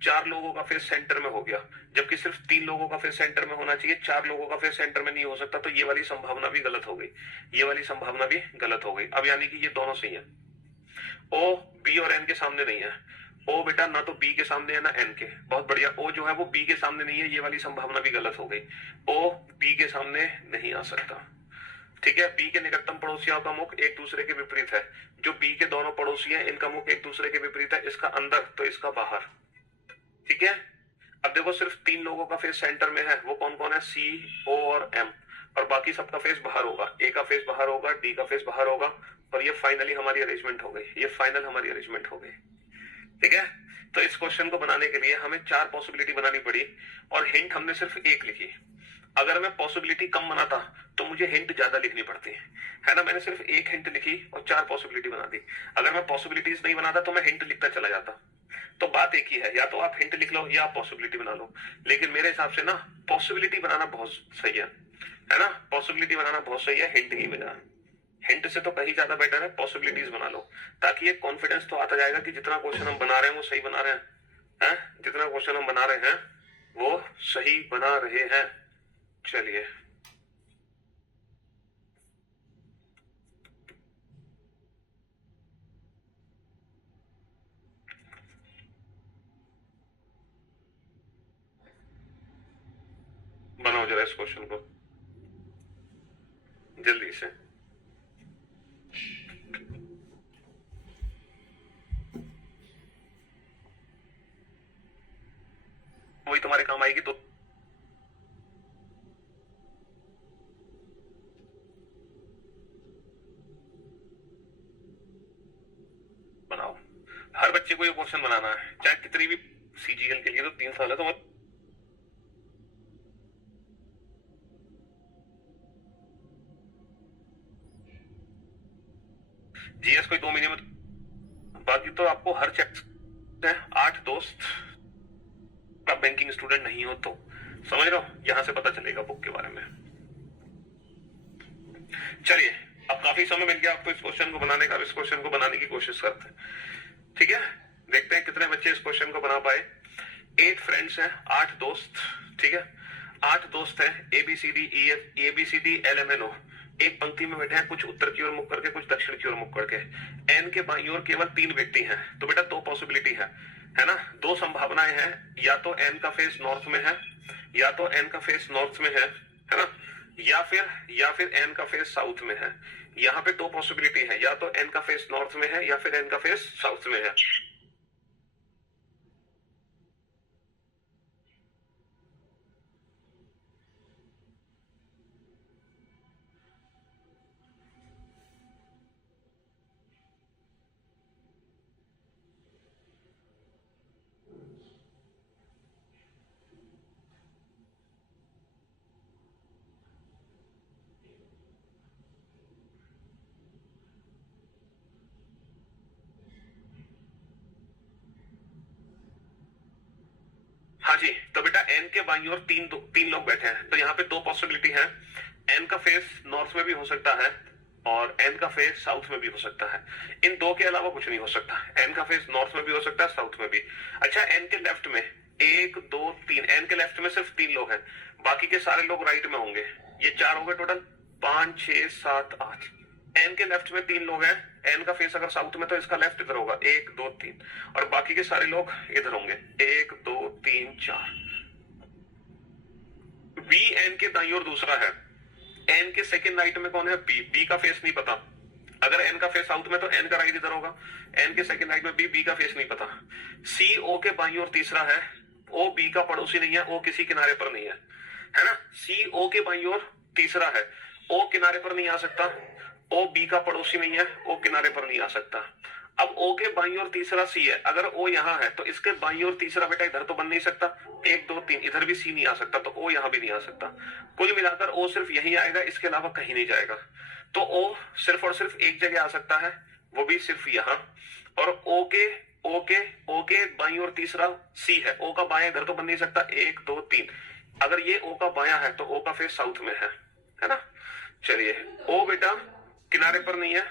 4 लोगों का फेस सेंटर में हो गया, जबकि सिर्फ 3 लोगों का फेस सेंटर में होना चाहिए, 4 लोगों का फेस सेंटर में नहीं हो सकता, तो ये वाली संभावना भी गलत हो गई, ये वाली संभावना भी गलत हो गई। अब यानी कि ये दोनों सही है। ओ बी और एन के सामने नहीं है, ओ बेटा ना तो बी के सामने है ना एन के, बहुत बढ़िया। ओ जो है वो बी के सामने नहीं है, ये वाली संभावना भी गलत हो गई, ओ बी के सामने नहीं आ सकता। ठीक है, बी के निकटतम पड़ोसियों का मुख एक दूसरे के विपरीत है, जो बी के दोनों पड़ोसी हैं इनका मुख एक दूसरे के विपरीत है, इसका अंदर तो इसका बाहर। ठीक है, अब देखो सिर्फ 3 लोगों का फेस सेंटर में है, वो कौन कौन है? सी, ओ और एम, और बाकी सबका फेस बाहर होगा, ए का फेस बाहर होगा, डी का फेस बाहर होगा, और ये फाइनली हमारी अरेंजमेंट हो गई, ये फाइनल हमारी अरेंजमेंट हो गई। ठीक है, तो इस क्वेश्चन को बनाने के लिए हमें 4 पॉसिबिलिटी बनानी पड़ी और हिंट हमने सिर्फ 1 लिखी। अगर मैं पॉसिबिलिटी कम बनाता तो मुझे हिंट ज्यादा लिखनी पड़ती है ना, मैंने सिर्फ 1 हिंट लिखी और 4 पॉसिबिलिटी बना दी। अगर मैं पॉसिबिलिटीज नहीं बनाता तो मैं हिंट लिखता चला जाता। तो बात एक ही है, या तो आप हिंट लिख लो या आप पॉसिबिलिटी बना लो, लेकिन मेरे हिसाब से ना पॉसिबिलिटी बनाना बहुत सही है ना, पॉसिबिलिटी बनाना बहुत सही है हिंट की बजाय। हिंट से तो कहीं ज्यादा बेटर है पॉसिबिलिटीज बना लो, ताकि एक कॉन्फिडेंस तो आता जाएगा कि जितना क्वेश्चन हम बना रहे हैं वो सही बना रहे हैं, जितना क्वेश्चन हम बना रहे हैं वो सही बना रहे हैं। चलिए, बनाओ जरा इस क्वेश्चन को जल्दी से। वही तुम्हारे काम आएगी। तो बनाओ, हर बच्चे को ये क्वेश्चन बनाना है, चाहे कितनी भी सीजीएल के लिए तो 3 साल है तो जीएस कोई 2 महीने में, बाकी तो आपको हर चैप्टर 8 दोस्त, आप बैंकिंग स्टूडेंट नहीं हो तो समझ रहे हो, यहां से पता चलेगा बुक के बारे में। चलिए, अब काफी समय मिल गया आपको इस क्वेश्चन को बनाने का, इस क्वेश्चन को बनाने की कोशिश करते हैं। ठीक है, देखते हैं कितने बच्चे इस क्वेश्चन को बना पाए। 8 फ्रेंड्स हैं, 8 दोस्त। ठीक है, 8 दोस्त हैं, ABCD LMNO एक पंक्ति में बैठे हैं, कुछ उत्तर की ओर मुख करके, कुछ दक्षिण की ओर मुख करके। एन के बाईं ओर केवल 3 व्यक्ति हैं, तो बेटा 2 पॉसिबिलिटी है ना, 2 संभावनाएं हैं, या तो एन का फेस नॉर्थ में है, या तो एन का फेस नॉर्थ में है ना, या फिर एन का फेस साउथ में है। यहाँ पे 2 पॉसिबिलिटी है, या तो एन का फेस नॉर्थ में है या फिर एन का फेस साउथ में है। हाँ जी, तो बेटा एन के बाईं ओर तीन लोग बैठे हैं, तो यहाँ पे दो पॉसिबिलिटी है। एन का फेस नॉर्थ में भी हो सकता है और एन का फेस साउथ में भी हो सकता है। इन दो के अलावा कुछ नहीं हो सकता। एन का फेस नॉर्थ में भी हो सकता है, साउथ में भी। अच्छा, एन के लेफ्ट में 1 2 3, एन के लेफ्ट में सिर्फ 3 लोग हैं, बाकी के सारे लोग राइट में होंगे। ये 4 हो गए टोटल, 5 6 7 8। एन के लेफ्ट में 3 लोग हैं, एन का फेस अगर साउथ में तो इसका लेफ्ट इधर होगा, 1 2 3, और बाकी के सारे लोग इधर होंगे, 1 2 3 4। बी एन के दाईं ओर दूसरा है। एन के सेकंड राइट में कौन है? बी। बी का फेस नहीं पता। अगर एन का फेस साउथ में तो एन का राइट इधर होगा, एन के सेकंड राइट में बी। बी का फेस नहीं पता। सी ओ के बाईं ओर तीसरा है। ओ बी का पड़ोसी नहीं है, ओ किसी किनारे पर नहीं है ना। सी ओ के बाईं ओर तीसरा है, ओ किनारे पर नहीं आ सकता। ओ बी का पड़ोसी नहीं है, ओ किनारे पर नहीं आ सकता। अब ओ के बाईं ओर तीसरा सी है, अगर ओ यहां है तो इसके बाईं ओर तीसरा बेटा इधर तो बन नहीं सकता। 1 2 3, इधर भी सी नहीं आ सकता, तो ओ यहां भी नहीं आ सकता। कुल मिलाकर ओ सिर्फ यहीं आएगा, इसके अलावा कहीं नहीं जाएगा। तो ओ सिर्फ और सिर्फ एक जगह आ सकता है, वो भी सिर्फ यहां। और ओ के बाईं ओर तीसरा सी है, ओ का बायां इधर तो बन नहीं सकता। 1 2 3, अगर ये ओ का बायां है तो ओ का फेस साउथ में है ना। चलिए, ओ बेटा किनारे पर नहीं है,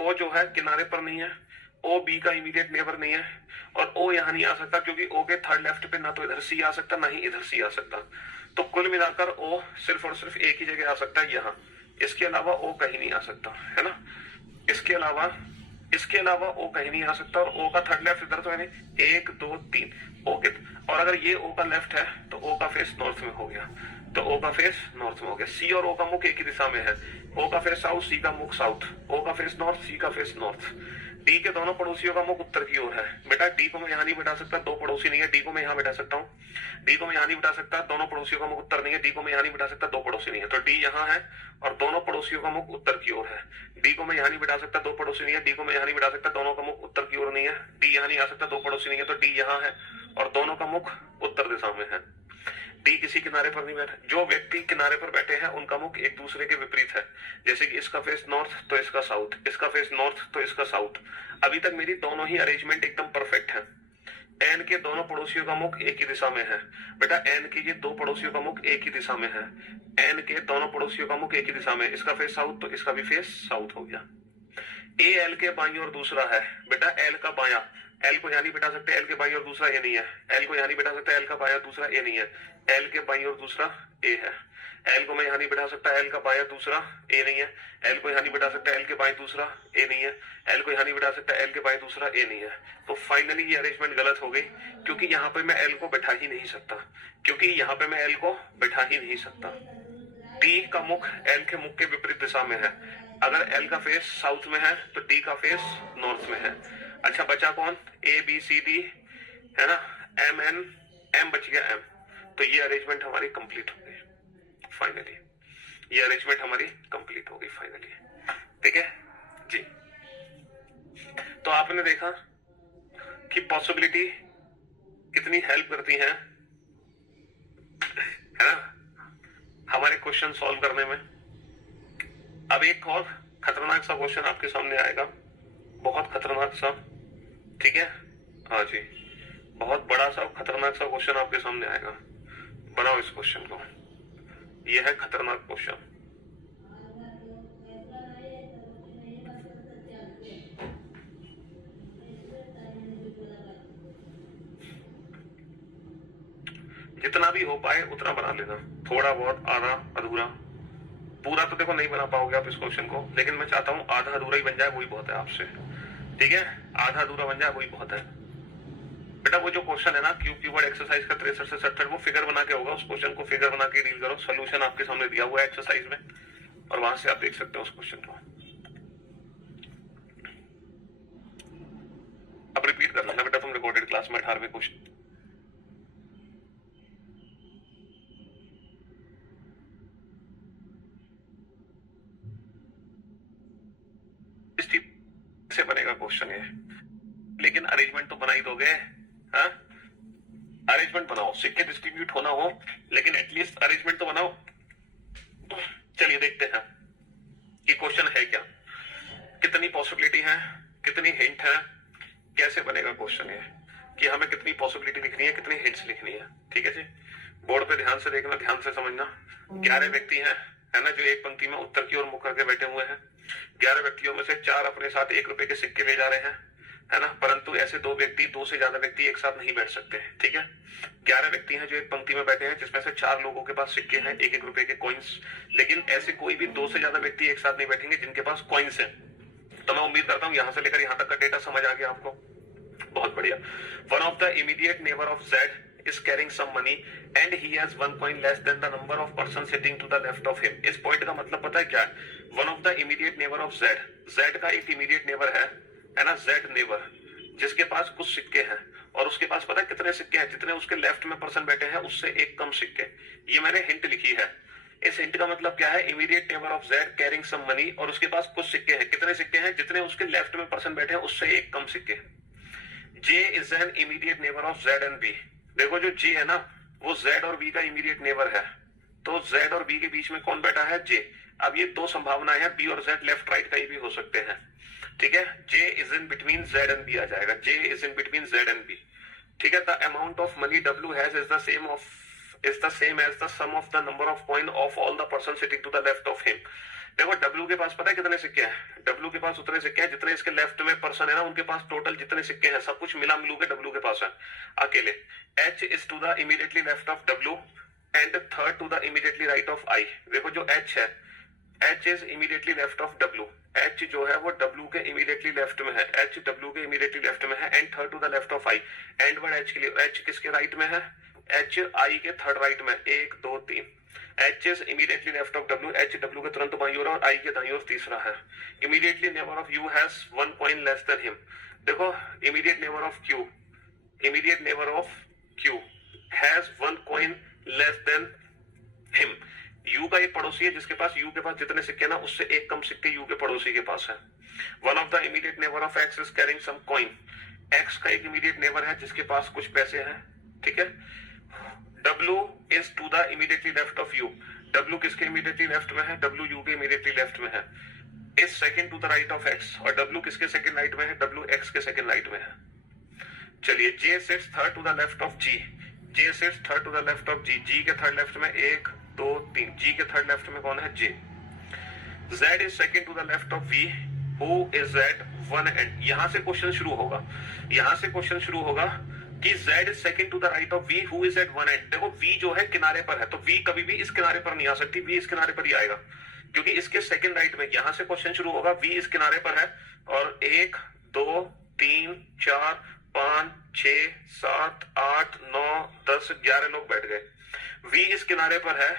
ओ जो है किनारे पर नहीं है, ओ बी का इमीडिएट नेबर नहीं है, और ओ यहां नहीं आ सकता क्योंकि ओ के थर्ड लेफ्ट पे ना तो इधर सी आ सकता ना ही इधर सी आ सकता। तो कुल मिलाकर ओ सिर्फ और सिर्फ एक ही जगह आ सकता है, यहां। इसके अलावा ओ कहीं नहीं आ सकता, है ना। इसके अलावा ओ कहीं नहीं आ सकता, और ओ का थर्ड लेफ्ट इधर तो है नहीं। 1 2 3, ओ के, और अगर ये ओ का लेफ्ट है तो ओ का फेस नॉर्थ में हो गया, तो ओ का फेस नॉर्थ में हो गया। सी और ओ का मुख एक ही दिशा में है, ओ का फेस साउथ, सी का मुख साउथ, ओ का फेस नॉर्थ, सी का फेस नॉर्थ। डी के दोनों पड़ोसियों का मुख उत्तर की ओर है। बेटा डी को मैं यहां नहीं बिठा सकता, दो पड़ोसी नहीं है, डी को मैं यहां बिठा सकता हूँ। डी को मैं यहां नहीं बिठा सकता, दोनों पड़ोसियों का मुख उत्तर नहीं है, डी को मैं यहां नहीं बिठा सकता, दो पड़ोसी नहीं है, तो डी यहां है और दोनों पड़ोसियों का मुख उत्तर की ओर है। डी को मैं यहां नहीं बिठा सकता, दो पड़ोसी नहीं है, डी को मैं यहां नहीं बिठा सकता, दोनों का मुख उत्तर की ओर नहीं है। डी यहां नहीं आ सकता, दो पड़ोसी नहीं है, तो डी यहां है और दोनों का मुख उत्तर दिशा में है। डी किसी किनारे पर नहीं बैठा। जो व्यक्ति किनारे पर बैठे हैं उनका मुख एक दूसरे के विपरीत है, जैसे कि इसका फेस नॉर्थ तो इसका साउथ, इसका फेस नॉर्थ तो इसका साउथ। अभी तक मेरी दोनों ही अरेंजमेंट एकदम परफेक्ट है। एन के दोनों पड़ोसियों का मुख एक ही दिशा में है। बेटा एन के ये दो पड़ोसियों का मुख एक ही दिशा में है। एन के दोनों पड़ोसियों का मुख एक ही दिशा में, इसका फेस साउथ तो इसका भी फेस साउथ हो गया। ए एल के बाईं ओर दूसरा है। बेटा एल का बायां, एल को यहां नहीं बिठा सकते, एल के बाईं ओर दूसरा ए नहीं है। एल को यहां नहीं बिठा सकता, एल का बायां दूसरा ए नहीं है। एल के बाईं ओर दूसरा ए है। एल को मैं यहां नहीं बिठा सकता, एल का बायां दूसरा ए नहीं है। एल को यहां नहीं बिठा सकता, एल के बाएं दूसरा ए नहीं है। एल को यहां नहीं बिठा सकता, एल के बाएं दूसरा ए नहीं है। तो फाइनली ये अरेंजमेंट गलत हो गई, क्योंकि यहाँ पे मैं एल को बैठा ही नहीं सकता, डी का मुख एल के मुख के विपरीत दिशा में है। अगर एल का फेस साउथ में है तो डी का फेस नॉर्थ में है। अच्छा, बचा कौन? ए बी सी डी, है ना। एम एन, एम बच गया एम। तो ये अरेंजमेंट हमारी कंप्लीट हो गई फाइनली। ठीक है जी। तो आपने देखा कि पॉसिबिलिटी कितनी हेल्प करती है ना, हमारे क्वेश्चन सॉल्व करने में। अब एक और खतरनाक सा क्वेश्चन आपके सामने आएगा, बहुत खतरनाक सा। ठीक है, हाँ जी, बहुत बड़ा सा खतरनाक सा क्वेश्चन आपके सामने आएगा। बनाओ इस क्वेश्चन को, यह है खतरनाक क्वेश्चन। जितना भी हो पाए उतना बना लेना, थोड़ा बहुत, आधा अधूरा। पूरा तो देखो नहीं बना पाओगे आप इस क्वेश्चन को, लेकिन मैं चाहता हूं आधा अधूरा ही बन जाए, वही बहुत है आपसे। ठीक है, आधा अधूरा बन जाए वही बहुत है। बेटा वो जो क्वेश्चन है ना, क्यूब कीवर्ड एक्सरसाइज का 63 से 67, वो फिगर बना के होगा। उस क्वेश्चन को फिगर बना के डील करो। सोल्यूशन आपके सामने दिया हुआ है एक्सरसाइज में, और वहां से आप देख सकते हो उस क्वेश्चन को। अब रिपीट कर लेना बेटा तुम रिकॉर्डेड क्लास में 18वें क्वेश्चन। से बनेगा क्वेश्चन ये, लेकिन अरेंजमेंट तो बना ही दोगे। हाँ, अरेंजमेंट बनाओ, सिक्के डिस्ट्रीब्यूट होना हो, लेकिन एटलीस्ट अरेंजमेंट तो बनाओ। चलिए देखते हैं कि क्वेश्चन है क्या, कितनी पॉसिबिलिटी है, कितनी हिंट है, कैसे बनेगा क्वेश्चन ये, कि हमें कितनी पॉसिबिलिटी लिखनी है, कितनी हिंट्स लिखनी है। ठीक है जी, बोर्ड पे ध्यान से देखना, ध्यान से समझना। 11 व्यक्ति हैं, है ना, जो एक पंक्ति में उत्तर की ओर मुख करके बैठे हुए हैं। 11 व्यक्तियों में से 4 अपने साथ 1 रुपए के सिक्के ले जा रहे हैं, है ना, परंतु ऐसे 2 व्यक्ति, 2 से ज्यादा व्यक्ति एक साथ नहीं बैठ सकते। ठीक है, 11 व्यक्ति हैं जो एक पंक्ति में बैठे हैं, जिसमें से 4 लोगों के पास सिक्के हैं, 1-1 रुपए के कॉइन्स, लेकिन ऐसे कोई भी 2 से ज्यादा व्यक्ति एक साथ नहीं बैठेंगे जिनके पास कॉइन्स हैं। तो मैं उम्मीद करता हूं यहां से लेकर यहां तक का डेटा समझ आ गया आपको। बहुत बढ़िया। One of the immediate neighbour of Z is carrying some money and he has 1 coin less than the number of persons sitting to the left of him। इस पॉइंट का मतलब पता है क्या है? One of the immediate neighbour of Z, Z का एक immediate neighbour है ना, जेड नेबर, जिसके पास कुछ सिक्के हैं और उसके पास पता है कितने सिक्के हैं? जितने उसके लेफ्ट में पर्सन बैठे हैं उससे एक कम सिक्के। ये मैंने हिंट लिखी है। इस हिंट का मतलब क्या है? Immediate neighbour of Z carrying some money और उसके पास कुछ सिक्के हैं। कितने सिक्के हैं? जितने उसके लेफ्ट में पर्सन बैठे हैं उससे एक कम सिक्के। J is an immediate neighbour of Z and B. देखो जो जे है ना, वो जेड और बी का इमीडिएट नेबर है, तो जेड और बी के बीच में कौन बैठा है? जे। अब ये 2 संभावनाएं हैं, बी और जेड लेफ्ट राइट कहीं भी हो सकते हैं। ठीक है, J is in between Z and B आ जाएगा, J is in between Z and B. ठीक है, the amount of money W has is the same as the sum of the number of coin of all the person sitting to the left of him. देखो W के पास पता है कितने सिक्के हैं? डब्ल्यू के पास उतने सिक्के हैं जितने इसके लेफ्ट में पर्सन है ना, उनके पास टोटल जितने सिक्के हैं सब कुछ मिला मिलू के डब्ल्यू के पास है अकेले। H is to the immediately left of W and third to the immediately right of I. देखो जो एच है, H is immediately left of W, H जो है वो डब्ल्यू के इमीडिएटली लेफ्ट में है, एच डब्ल्यू के इमीडिएटली लेफ्ट में है, and third to the left of I. And word H के लिए, एच किसके राइट में है? एच आई के थर्ड राइट में, 1 2 3। H is immediately left of W, H W के तुरंत बाईं ओर और आई के दाईं ओर तीसरा है। Immediately neighbour of U has 1 coin less than him. देखो immediate neighbour of Q, immediate neighbour of Q has 1 coin less than him. U का एक पड़ोसी है जिसके पास यू के पास जितने सिक्के ना उससे एक कम सिक्के यू के पड़ोसी के पास है। One of the immediate neighbour of X is carrying some coin. X का एक इमीडिएट नेबर है जिसके पास कुछ पैसे हैं। ठीक है, W is to the immediately left of U। W किसके immediately left में है? W U के immediately left में है। is second to the right of X और W किसके second right में है? W X के second right में है। चलिए J sits third to the left of G। J sits third to the left of G। G के third left में 1 2 3। G के third left में कौन है? J। Z is second to the left of V who is at one end। यहां से question शुरू होगा, यहां से क्वेश्चन शुरू होगा कि Z is second to the right of V who is at one end। देखो V जो है किनारे पर है, तो V कभी भी इस किनारे पर नहीं आ सकती, V इस किनारे पर ही आएगा क्योंकि इसके सेकंड राइट में। यहां से क्वेश्चन शुरू होगा, V इस किनारे पर है और 1 2 3 4 5 6 7 8 9 10 11 लोग बैठ गए। V इस किनारे पर है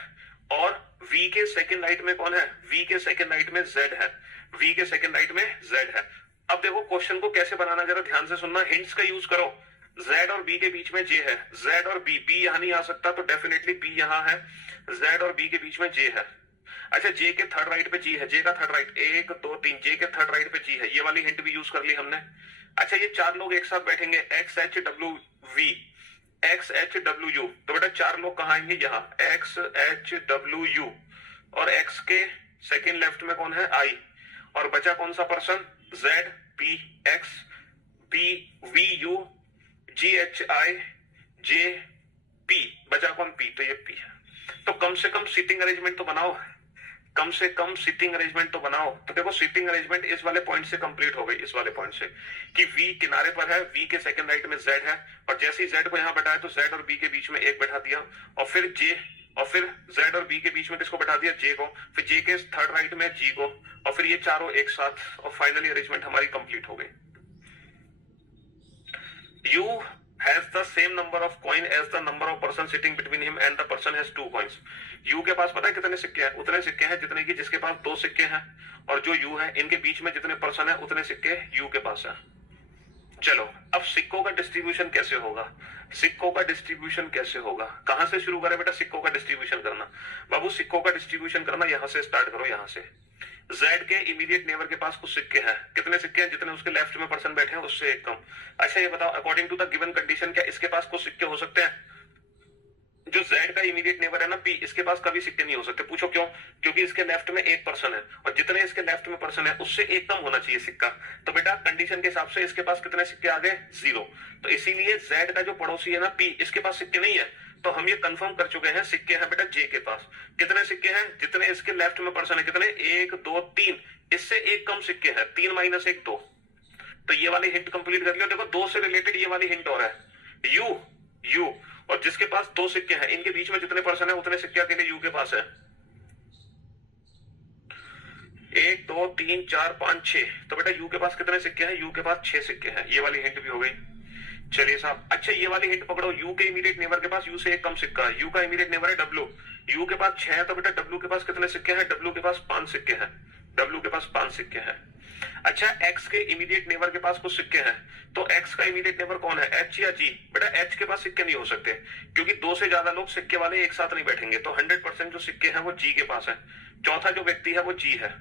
और V के सेकंड राइट में कौन है? V के सेकंड राइट में Z है, V के सेकंड राइट में Z है। अब देखो क्वेश्चन को कैसे बनाना, जरा ध्यान से सुनना, हिंट्स का यूज करो। Z और B के बीच में J है, Z और B, B यहां नहीं आ सकता तो डेफिनेटली B यहां है, Z और B के बीच में J है। अच्छा J के थर्ड राइट पे G है, J का थर्ड राइट 1 2 3, J के थर्ड राइट पे G है, ये वाली हिंट भी यूज कर ली हमने। अच्छा ये 4 लोग एक साथ बैठेंगे, X H W V, X H W U, तो बेटा 4 लोग कहां आएंगे? यहाँ X H W U और X के सेकेंड लेफ्ट में कौन है? I और बचा कौन सा person? Z P X P V U G H I J P, बचा कौन? P, तो ये P है। तो कम से कम सीटिंग अरेंजमेंट तो बनाओ, कम से कम सीटिंग अरेंजमेंट तो बनाओ। तो देखो सीटिंग अरेंजमेंट इस वाले पॉइंट से कंप्लीट हो गई, इस वाले पॉइंट से कि V किनारे पर है, V के सेकंड राइट में Z है और जैसे ही Z को यहां बैठाया तो Z और B के बीच में एक बैठा दिया और फिर J और फिर Z और B के बीच में किसको बैठा दिया? J को, फिर J के थर्ड राइट में G को और फिर ये चारों एक साथ और फाइनली अरेंजमेंट हमारी कंप्लीट हो गई। U has the same number of coin as the number of person sitting between him and the person has 2 coins। U के पास पता है कितने सिक्के हैं? उतने सिक्के हैं जितने की जिसके पास 2 सिक्के हैं और जो U है इनके बीच में जितने पर्सन है उतने सिक्के U के पास है। चलो अब सिक्कों का डिस्ट्रीब्यूशन कैसे होगा? सिक्कों का डिस्ट्रीब्यूशन कैसे होगा? कहां से शुरू करें बेटा सिक्कों का डिस्ट्रीब्यूशन करना? बाबू सिक्कों का डिस्ट्रीब्यूशन करना यहां से स्टार्ट करो, यहां से। Z के इमीडिएट नेबर के पास कुछ सिक्के हैं, कितने सिक्के हैं? जितने उसके लेफ्ट में पर्सन बैठे हैं उससे एक कम। अच्छा ये बताओ according to the given condition क्या इसके पास कुछ सिक्के हो सकते हैं? जो Z का इमीडिएट नेबर है ना पी, इसके पास कभी सिक्के नहीं हो सकते। पूछो क्यों? क्योंकि इसके लेफ्ट में एक पर्सन है और जितने इसके लेफ्ट में पर्सन है उससे एक कम होना चाहिए सिक्का। तो बेटा कंडीशन के हिसाब से इसके पास कितने सिक्के आ गए? 0। तो इसीलिए जेड का जो पड़ोसी है ना पी, इसके पास सिक्के नहीं है। तो हम ये कंफर्म कर चुके हैं सिक्के हैं बेटा जे के पास। कितने सिक्के हैं? जितने इसके लेफ्ट में पर्सन है। कितने? 1 2 3, इससे एक कम सिक्के हैं। 3 - 1 2। तो ये वाली हिंट कंप्लीट कर लियो। देखो 2 से रिलेटेड ये वाली हिंट और है, यू और जिसके पास 2 सिक्के हैं इनके बीच में जितने पर्सन है उतने सिक्के अकेले यू के पास है। 1 2 3 4 5 6। तो बेटा यू के पास कितने सिक्के हैं? यू के पास 6 सिक्के हैं। ये वाली हिंट भी हो गई। चलिए साहब, अच्छा ये वाली हिंट पकड़ो। यू के इमीडिएट नेबर के पास यू से एक कम सिक्का है। यू का इमीडिएट नेबर है डब्ल्यू। यू के पास 6 है। तो बेटा डब्ल्यू के पास कितने सिक्के हैं? डब्ल्यू के पास 5 सिक्के हैं। डब्ल्यू के पास 5 सिक्के हैं। अच्छा एक्स के इमीडिएट नेबर के पास कुछ सिक्के हैं। तो एक्स का इमीडिएट नेबर कौन है? एच या जी? बेटा एच के पास सिक्के नहीं हो सकते क्योंकि 2 से ज्यादा लोग सिक्के वाले एक साथ नहीं बैठेंगे। तो 100% जो सिक्के हैं वो जी के पास है। चौथा जो व्यक्ति है वो जी है।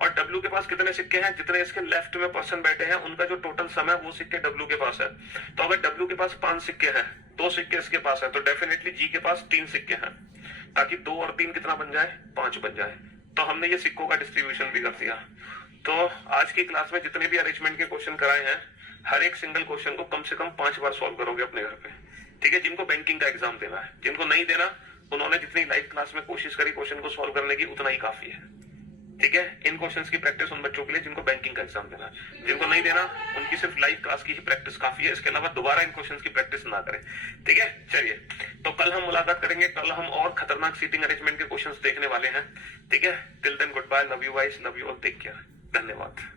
और डब्ल्यू के पास कितने सिक्के हैं? जितने इसके लेफ्ट में पर्सन बैठे हैं उनका जो टोटल सम है वो सिक्के डब्ल्यू के पास है। तो अगर डब्ल्यू के पास 5 सिक्के हैं, 2 सिक्के इसके पास है, तो डेफिनेटली जी के पास 3 सिक्के हैं, ताकि 2 और 3 कितना बन जाए? 5 बन जाए। तो हमने ये सिक्कों का डिस्ट्रीब्यूशन भी कर दिया। तो आज की क्लास में जितने भी अरेंजमेंट के क्वेश्चन कराए हैं, हर एक सिंगल क्वेश्चन को कम से कम 5 बार सॉल्व करोगे अपने घर पे, ठीक है? जिनको बैंकिंग का एग्जाम देना है, जिनको नहीं देना उन्होंने जितनी लाइव क्लास में कोशिश करी क्वेश्चन को सॉल्व करने की उतना ही काफी है, ठीक है? इन क्वेश्चंस की प्रैक्टिस उन बच्चों के लिए जिनको बैंकिंग का एग्जाम देना है। जिनको नहीं देना उनकी सिर्फ लाइव क्लास की ही प्रैक्टिस काफी है, इसके अलावा दोबारा इन क्वेश्चंस की प्रैक्टिस ना करें, ठीक है? चलिए, तो कल हम मुलाकात करेंगे। कल हम और खतरनाक सीटिंग अरेंजमेंट के क्वेश्चंस देखने वाले हैं, ठीक है? Till then good bye, love you guys, love you all, take care, धन्यवाद।